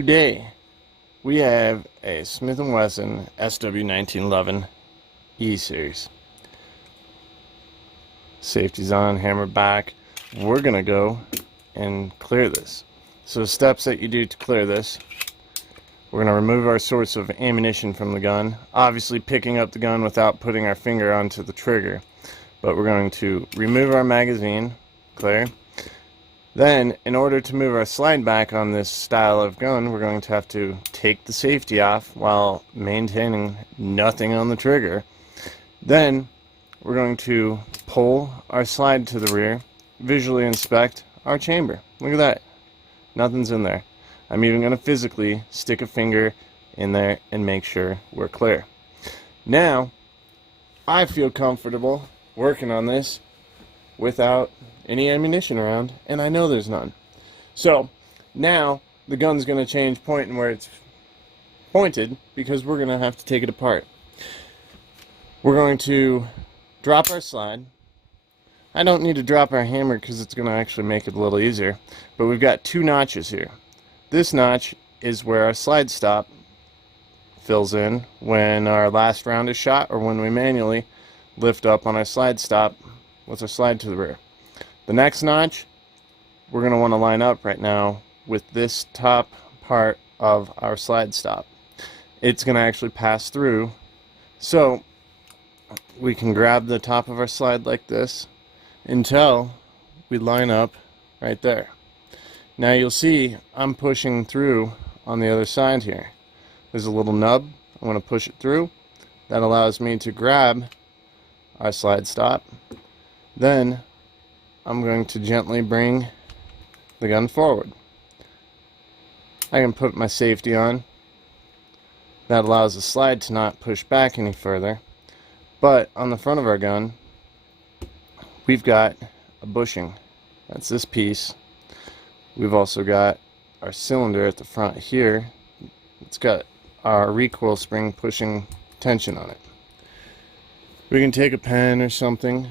Today we have a Smith & Wesson SW1911 E-Series. Safety's on, hammer back. We're gonna go and clear this. So the steps that you do to clear this: we're gonna remove our source of ammunition from the gun, obviously picking up the gun without putting our finger onto the trigger. But we're going to remove our magazine, clear. Then, in order to move our slide back on this style of gun, we're going to have to take the safety off while maintaining nothing on the trigger. Then, we're going to pull our slide to the rear, visually inspect our chamber. Look at that. Nothing's in there. I'm even going to physically stick a finger in there and make sure we're clear. Now, I feel comfortable working on this without any ammunition around, and I know there's none. So now the gun's going to change pointing where it's pointed, because we're going to have to take it apart. We're going to drop our slide. I don't need to drop our hammer because it's going to actually make it a little easier, but we've got two notches here. This notch is where our slide stop fills in when our last round is shot, or when we manually lift up on our slide stop with our slide to the rear. The next notch we're going to want to line up right now with this top part of our slide stop. It's going to actually pass through, so we can grab the top of our slide like this until we line up right there. Now you'll see I'm pushing through on the other side here. There's a little nub. I'm going to push it through. That allows me to grab our slide stop. Then I'm going to gently bring the gun forward. I can put my safety on. That allows the slide to not push back any further. But on the front of our gun, we've got a bushing. That's this piece. We've also got our cylinder at the front here. It's got our recoil spring pushing tension on it. We can take a pen or something,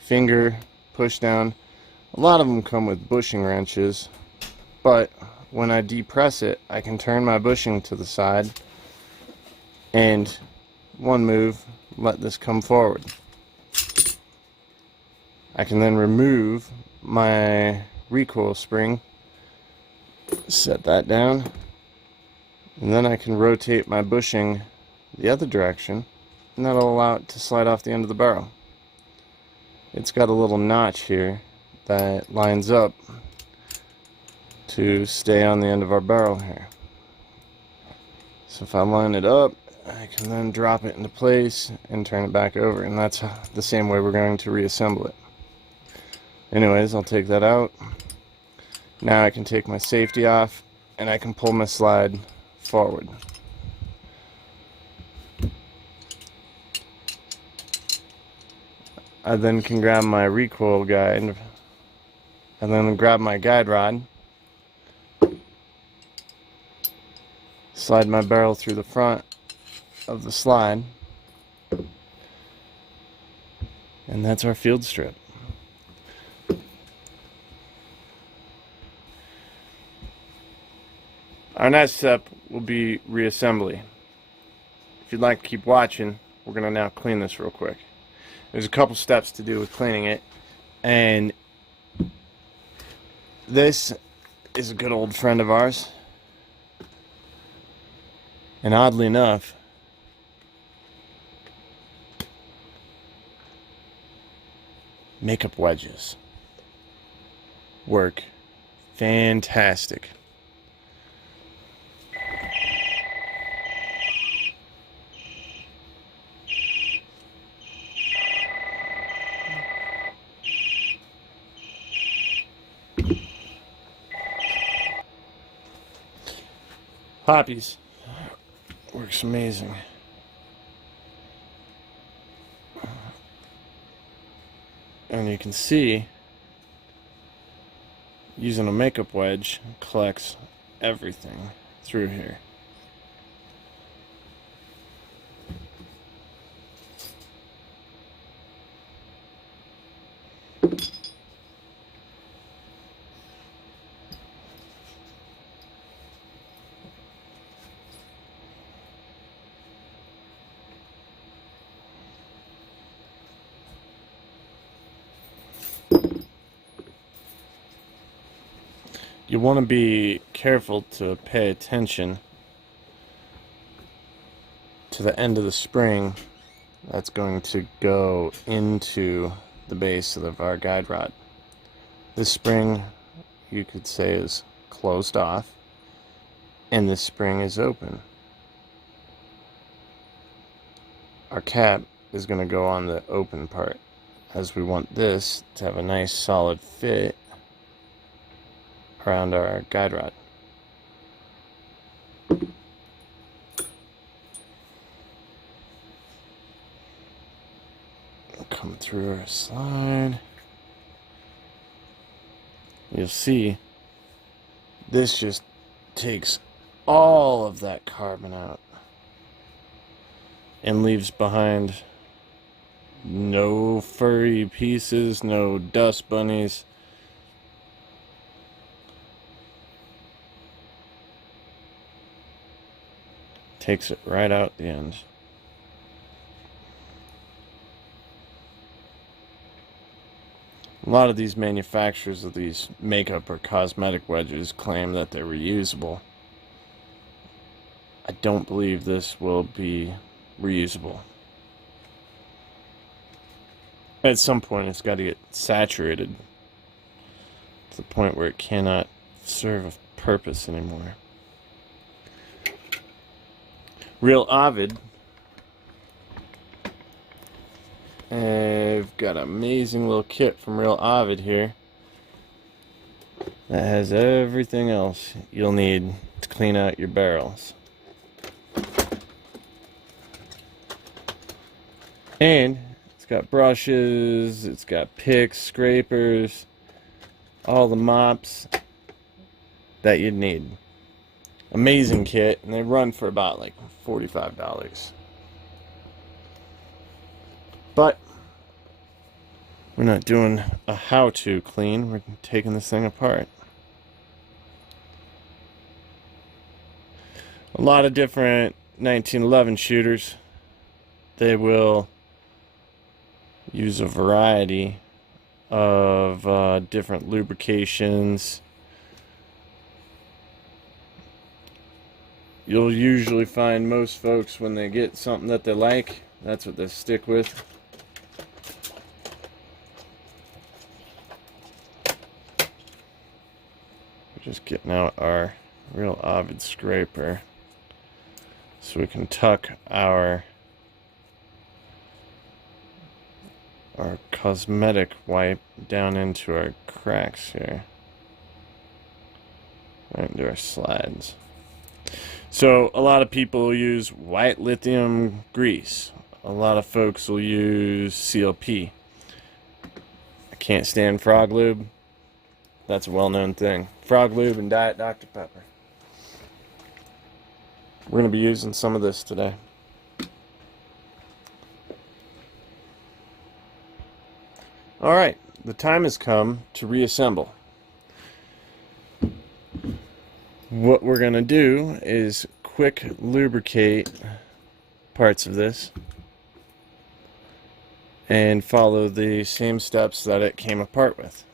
finger, push down. A lot of them come with bushing wrenches, but when I depress it, I can turn my bushing to the side and one move, let this come forward. I can then remove my recoil spring, set that down, and then I can rotate my bushing the other direction, and that'll allow it to slide off the end of the barrel. It's got a little notch here that lines up to stay on the end of our barrel here. So if I line it up, I can then drop it into place and turn it back over, and that's the same way we're going to reassemble it. Anyways, I'll take that out. Now I can take my safety off and I can pull my slide forward. I then can grab my recoil guide and then grab my guide rod, slide my barrel through the front of the slide, and that's our field strip. Our next step will be reassembly. If you'd like to keep watching, we're going to now clean this real quick. There's a couple steps to do with cleaning it, and this is a good old friend of ours, and oddly enough, makeup wedges work fantastic. Poppies works amazing. And you can see, using a makeup wedge collects everything through here. you want to be careful to pay attention to the end of the spring that's going to go into the base of our guide rod. This spring, you could say, is closed off, and this spring is open. Our cap is going to go on the open part, as we want this to have a nice solid fit around our guide rod. Come through our slide. You'll see this just takes all of that carbon out and leaves behind no furry pieces, no dust bunnies. Takes it right out the end. A lot of these manufacturers of these makeup or cosmetic wedges claim that they're reusable. I don't believe this will be reusable. At some point it's got to get saturated to the point where it cannot serve a purpose anymore. Real Ovid. I've got an amazing little kit from Real Ovid here that has everything else you'll need to clean out your barrels. And it's got brushes, it's got picks, scrapers, all the mops that you'd need. Amazing kit, and they run for about like $45. But we're not doing a how-to clean, we're taking this thing apart. A lot of different 1911 shooters, they will use a variety of different lubrications. You'll usually find most folks, when they get something that they like, that's what they stick with. Just getting out our Real Ovid scraper so we can tuck our cosmetic wipe down into our cracks here, right into our slides. So a lot of people use white lithium grease. A lot of folks will use CLP. I can't stand frog lube. That's a well-known thing. Frog lube and Diet Dr. Pepper. We're going to be using some of this today. Alright, the time has come to reassemble. What we're going to do is quick lubricate parts of this and follow the same steps that it came apart with.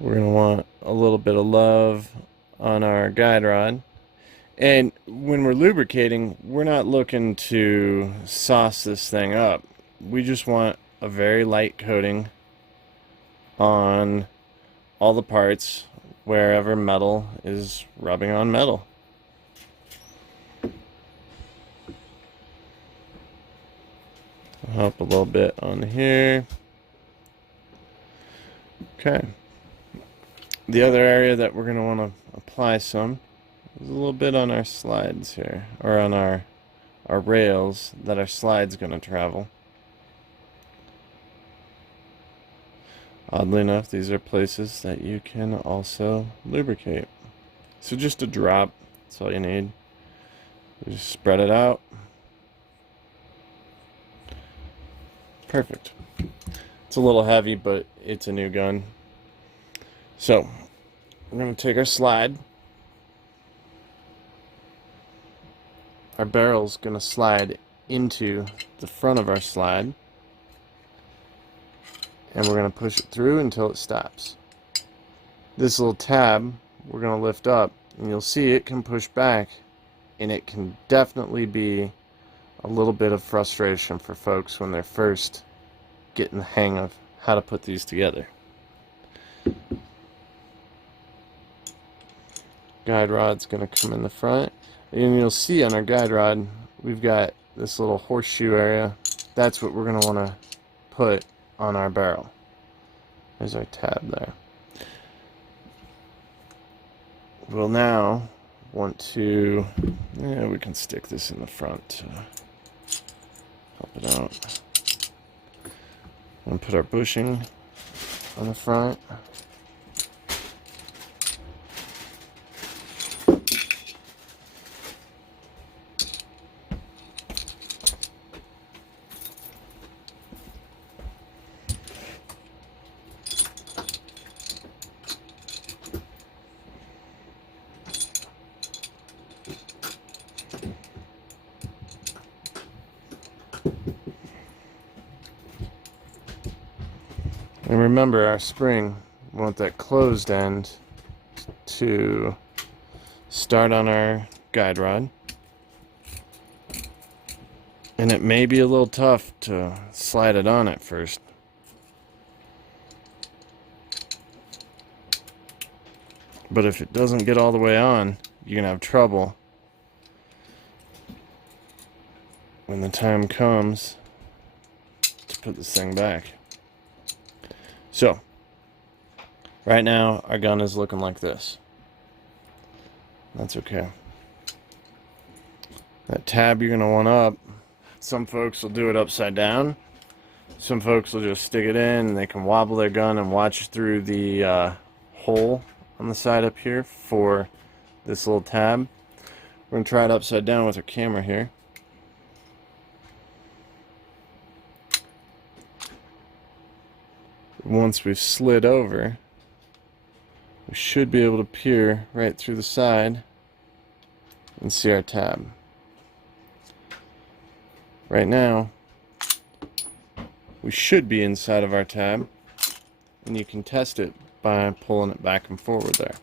We're going to want a little bit of love on our guide rod. And when we're lubricating, we're not looking to sauce this thing up. We just want a very light coating on all the parts wherever metal is rubbing on metal. Help a little bit on here. Okay. The other area that we're going to want to apply some is a little bit on our slides here, or on our rails that our slide's going to travel. Oddly enough, these are places that you can also lubricate. So just a drop, that's all you need. You just spread it out. Perfect. It's a little heavy, but it's a new gun. So, we're going to take our slide. Our barrel's going to slide into the front of our slide. And we're going to push it through until it stops. This little tab we're going to lift up, and you'll see it can push back, and it can definitely be a little bit of frustration for folks when they're first getting the hang of how to put these together. Guide rod's going to come in the front, and you'll see on our guide rod we've got this little horseshoe area. That's what we're going to want to put on our barrel. There's our tab there. We'll now want to, we can stick this in the front to help it out. We'll put our bushing on the front. And remember, our spring, we want that closed end to start on our guide rod. And it may be a little tough to slide it on at first. But if it doesn't get all the way on, you're going to have trouble when the time comes to put this thing back. So, right now, our gun is looking like this. That's okay. That tab you're going to want up, some folks will do it upside down. Some folks will just stick it in and they can wobble their gun and watch through the hole on the side up here for this little tab. We're going to try it upside down with our camera here. Once we've slid over, we should be able to peer right through the side and see our tab. Right now, we should be inside of our tab, and you can test it by pulling it back and forward there.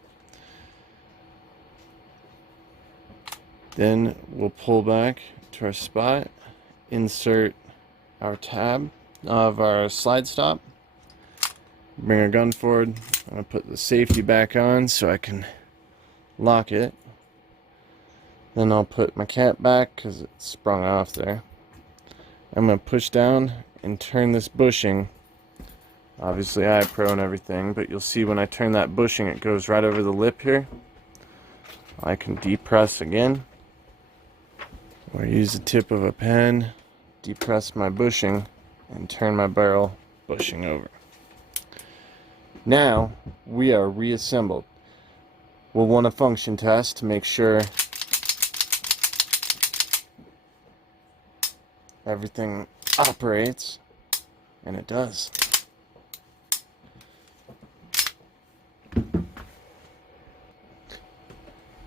Then we'll pull back to our spot, insert our tab of our slide stop, bring our gun forward. I'm going to put the safety back on so I can lock it. Then I'll put my cap back because it sprung off there. I'm going to push down and turn this bushing. Obviously iPro and everything, but you'll see when I turn that bushing it goes right over the lip here. I can depress again, or use the tip of a pen, depress my bushing, and turn my barrel bushing over. Now we are reassembled. We'll want a function test to make sure everything operates, and it does.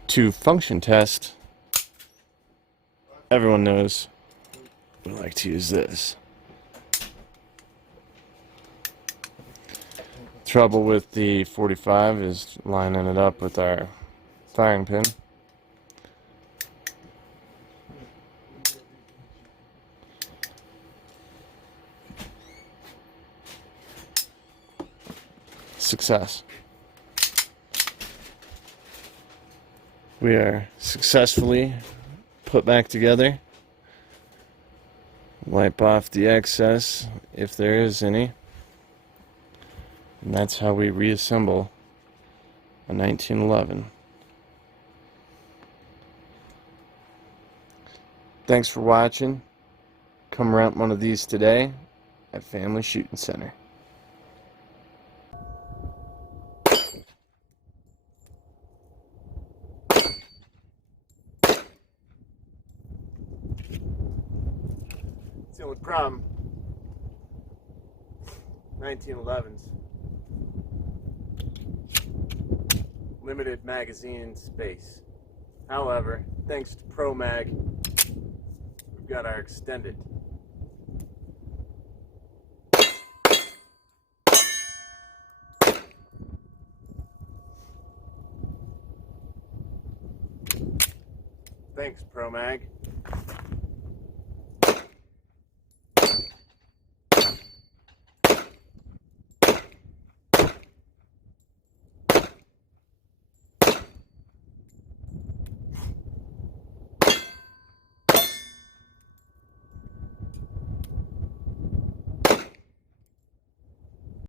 To function test, everyone knows we like to use this. Trouble with the 45 is lining it up with our firing pin. Success. We are successfully put back together. Wipe off the excess if there is any. And that's how we reassemble a 1911. Thanks for watching. Come rent one of these today at Family Shooting Center. It's the only problem. 1911s. Limited magazine space. However, thanks to Pro Mag, we've got our extended. Thanks, ProMag.